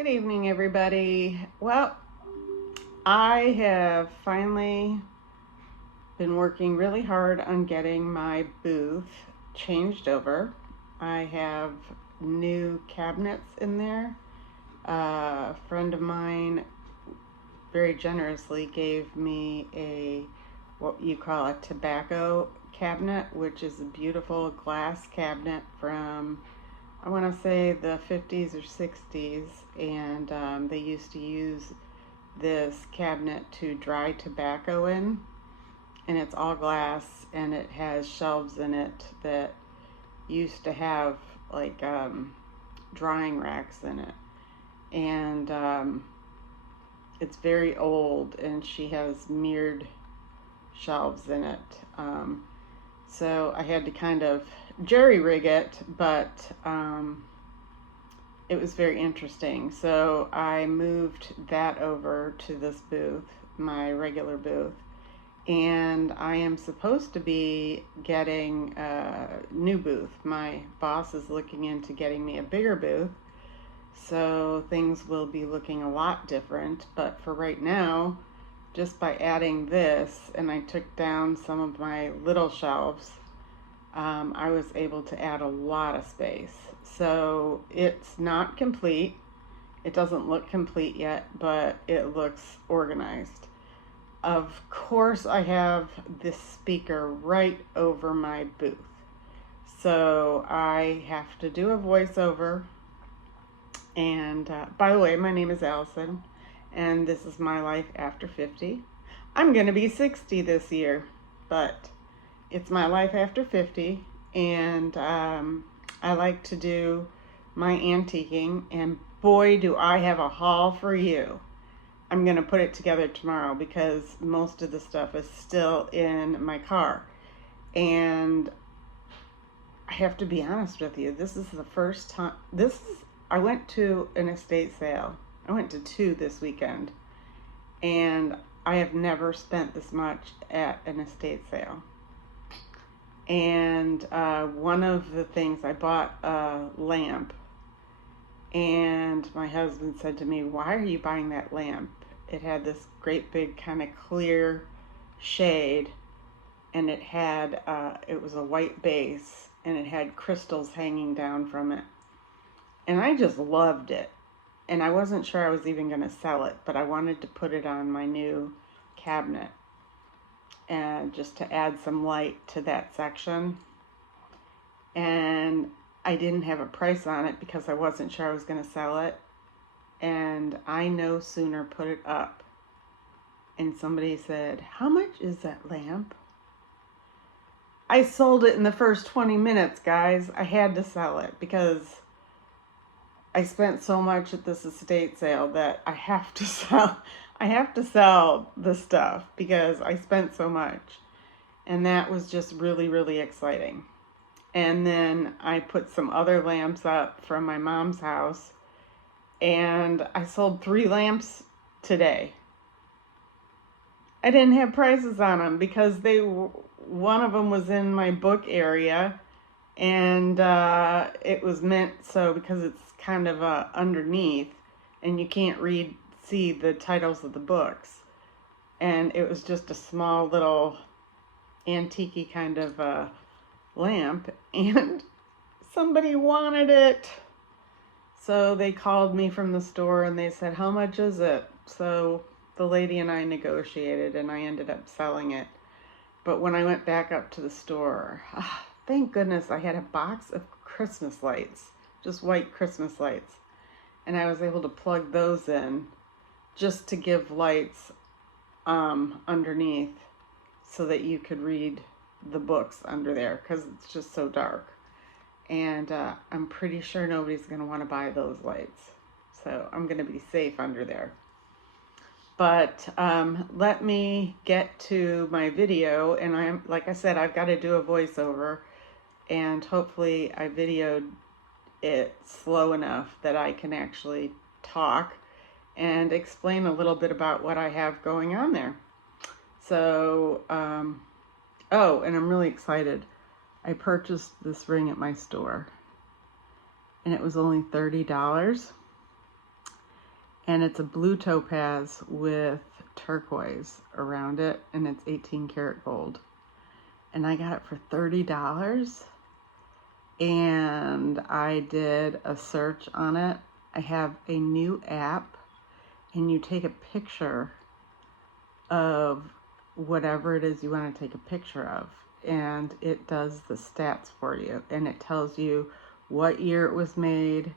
Good evening, everybody. Well, I have finally been working really hard on getting my booth changed over. I have new cabinets in there. A friend of mine very generously gave me what you call a tobacco cabinet, which is a beautiful glass cabinet from, I want to say, the 50s or 60s, and they used to use this cabinet to dry tobacco in, and it's all glass, and it has shelves in it that used to have like drying racks in it, and it's very old, and she has mirrored shelves in it. So I had to kind of jerry rig it, but it was very interesting. So I moved that over to this booth, my regular booth, and I am supposed to be getting a new booth. My boss is looking into getting me a bigger booth, so things will be looking a lot different. But for right now, just by adding this, and I took down some of my little shelves, I was able to add a lot of space. So it's not complete. It doesn't look complete yet, but it looks organized. Of course, I have this speaker right over my booth. So I have to do a voiceover. And by the way, my name is Allison, and this is my life after 50. I'm going to be 60 this year, but it's my life after 50, and I like to do my antiquing, and boy, do I have a haul for you. I'm going to put it together tomorrow because most of the stuff is still in my car. And I have to be honest with you, this is the first time, I went to an estate sale. I went to two this weekend, and I have never spent this much at an estate sale. And one of the things, I bought a lamp, and my husband said to me, "Why are you buying that lamp?" It had this great big kind of clear shade, and it was a white base, and it had crystals hanging down from it. And I just loved it. And I wasn't sure I was even going to sell it, but I wanted to put it on my new cabinet, and just to add some light to that section. And I didn't have a price on it because I wasn't sure I was going to sell it. And I no sooner put it up, and somebody said, "How much is that lamp?" I sold it in the first 20 minutes, guys. I had to sell it because I spent so much at this estate sale that I have to sell the stuff because I spent so much. And that was just really, really exciting. And then I put some other lamps up from my mom's house, and I sold 3 lamps today. I didn't have prices on them because one of them was in my book area, and it was meant so because it's kind of underneath, and you can't see the titles of the books. And it was just a small little antique kind of lamp, and somebody wanted it. So they called me from the store, and they said, "How much is it?" So the lady and I negotiated, and I ended up selling it. But when I went back up to the store, thank goodness I had a box of Christmas lights, just white Christmas lights. And I was able to plug those in just to give lights underneath so that you could read the books under there because it's just so dark. And I'm pretty sure nobody's going to want to buy those lights. So I'm going to be safe under there. But let me get to my video, and like I said, I've got to do a voiceover, and hopefully I videoed it slow enough that I can actually talk and explain a little bit about what I have going on there. So, oh, and I'm really excited. I purchased this ring at my store, and it was only $30. and it's a blue topaz with turquoise around it, and it's 18 karat gold. And I got it for $30, and I did a search on it. I have a new app, and you take a picture of whatever it is you want to take a picture of, and it does the stats for you, and it tells you what year it was made,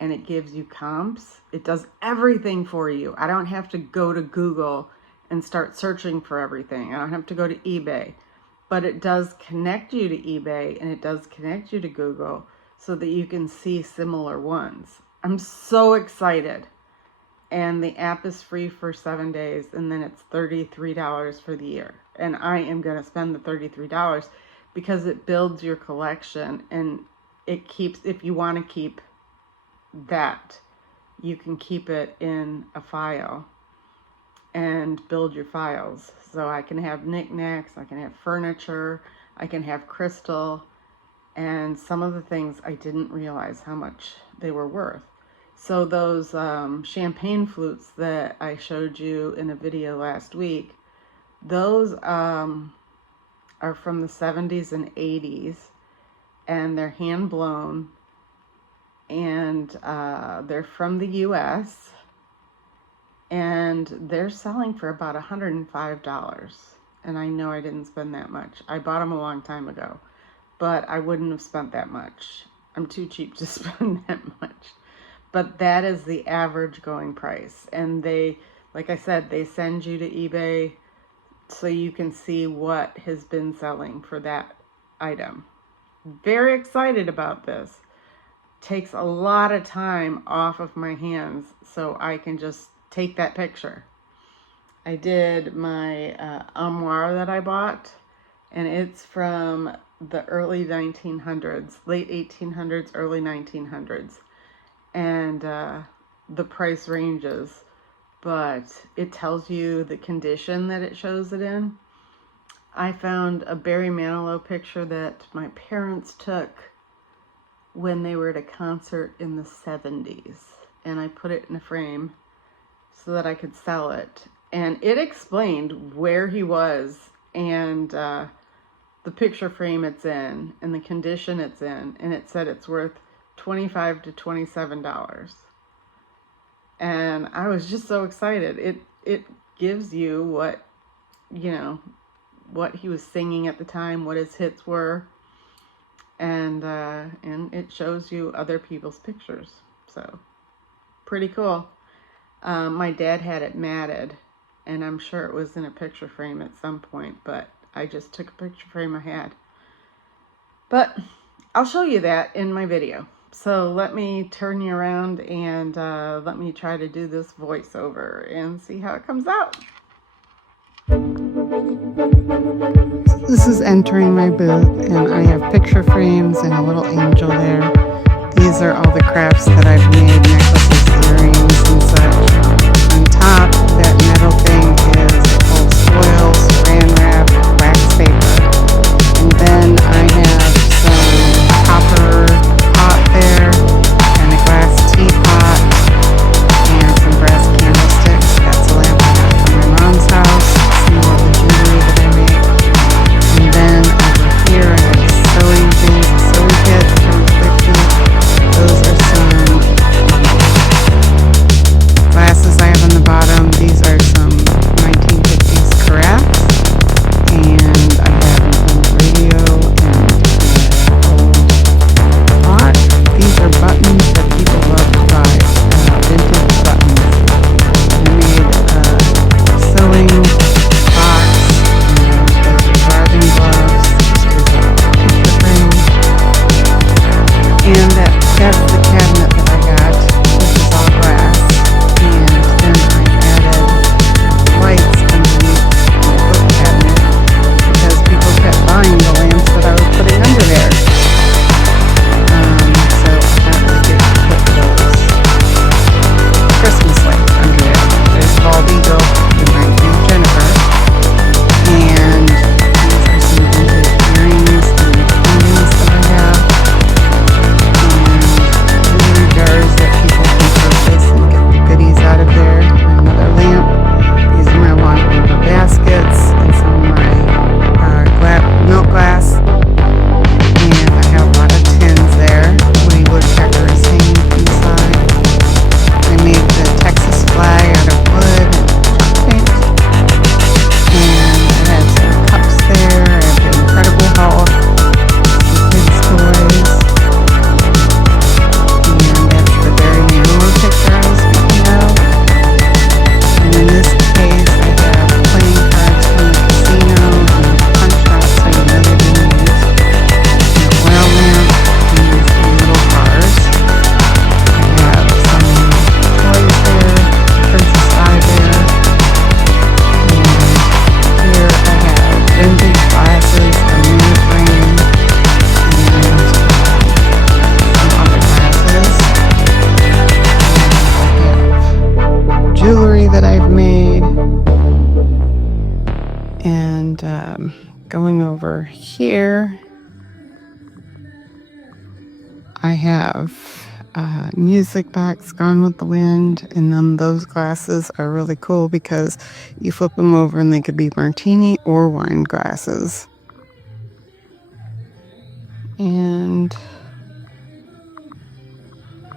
and it gives you comps. It does everything for you. I don't have to go to Google and start searching for everything. I don't have to go to eBay, but it does connect you to eBay, and it does connect you to Google so that you can see similar ones. I'm so excited. And the app is free for 7 days, and then it's $33 for the year. And I am going to spend the $33 because it builds your collection, and it keeps, if you want to keep that, you can keep it in a file and build your files. So I can have knickknacks, I can have furniture, I can have crystal, and some of the things I didn't realize how much they were worth. So those champagne flutes that I showed you in a video last week, those are from the 70s and 80s, and they're hand blown, and they're from the US, and they're selling for about $105. And I know I didn't spend that much. I bought them a long time ago, but I wouldn't have spent that much. I'm too cheap to spend that much. But that is the average going price. And they, like I said, they send you to eBay so you can see what has been selling for that item. Very excited about this. Takes a lot of time off of my hands so I can just take that picture. I did my armoire that I bought, and it's from the early 1900s, late 1800s, early 1900s. And the price ranges, but it tells you the condition that it shows it in. I found a Barry Manilow picture that my parents took when they were at a concert in the 70s, and I put it in a frame so that I could sell it. And it explained where he was, and the picture frame it's in, and the condition it's in, and it said it's worth $25 to $27. And I was just so excited. It gives you what, you know, what he was singing at the time, what his hits were, and it shows you other people's pictures. So pretty cool. My dad had it matted, and I'm sure it was in a picture frame at some point, but I just took a picture frame I had. But I'll show you that in my video. So let me turn you around, and let me try to do this voiceover and see how it comes out. This is entering my booth, and I have picture frames and a little angel there. These are all the crafts that I've made, necklaces, earrings, and such. On top, that metal thing is old foil, saran wrap, wax paper. And then I have some copper pot there, and a glass teapot, and some brass candlesticks. That's a lamp I got from my mom's house. Some more of the jewelry that I make. And then over here I have sewing things, sewing kits from Clifton. Those are some jewelry that I've made. And going over here, I have music box, Gone with the Wind, and then those glasses are really cool because you flip them over and they could be martini or wine glasses. And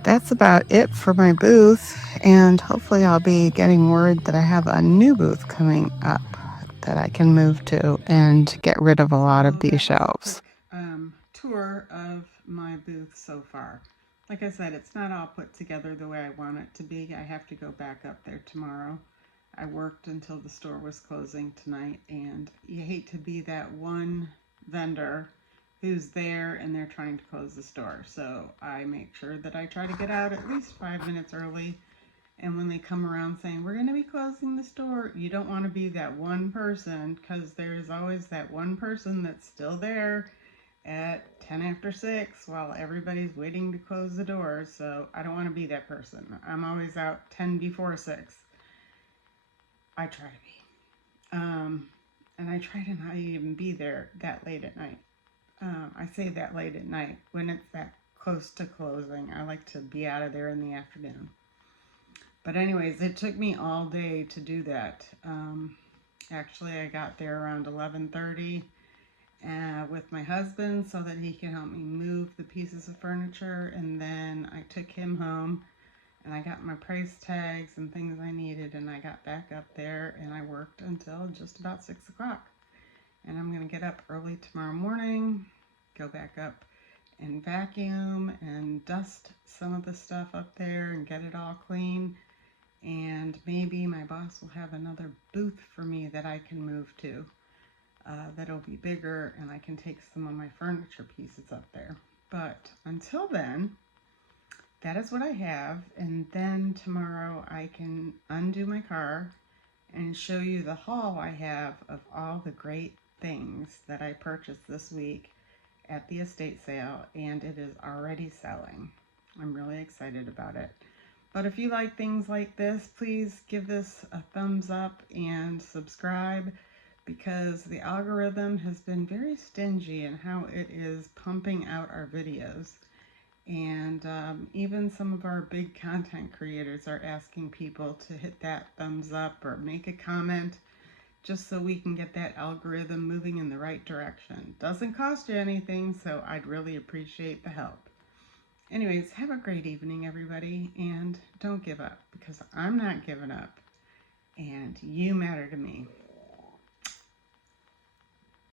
that's about it for my booth, and hopefully I'll be getting word that I have a new booth coming up that I can move to and get rid of a lot of these shelves. Tour of my booth so far. Like I said, it's not all put together the way I want it to be. I have to go back up there tomorrow. I worked until the store was closing tonight, and you hate to be that one vendor who's there and they're trying to close the store. So I make sure that I try to get out at least 5 minutes early. And when they come around saying, we're going to be closing the store, you don't want to be that one person, because there's always that one person that's still there at 10 after 6 while everybody's waiting to close the doors. So I don't want to be that person. I'm always out 10 before 6. I try to be. And I try to not even be there that late at night. I say that late at night when it's that close to closing. I like to be out of there in the afternoon. But anyways, it took me all day to do that. Actually, I got there around 11:30 with my husband so that he can help me move the pieces of furniture. And then I took him home and I got my price tags and things I needed, and I got back up there and I worked until just about 6 o'clock. And I'm going to get up early tomorrow morning, go back up and vacuum and dust some of the stuff up there and get it all clean. And maybe my boss will have another booth for me that I can move to. That'll be bigger, and I can take some of my furniture pieces up there. But until then, that is what I have. And then tomorrow I can undo my car and show you the haul I have of all the great things that I purchased this week at the estate sale, and it is already selling. I'm really excited about it. But if you like things like this, please give this a thumbs up and subscribe, because the algorithm has been very stingy in how it is pumping out our videos. And even some of our big content creators are asking people to hit that thumbs up or make a comment, just so we can get that algorithm moving in the right direction. Doesn't cost you anything, so I'd really appreciate the help. Anyways, have a great evening, everybody, and don't give up, because I'm not giving up, and you matter to me.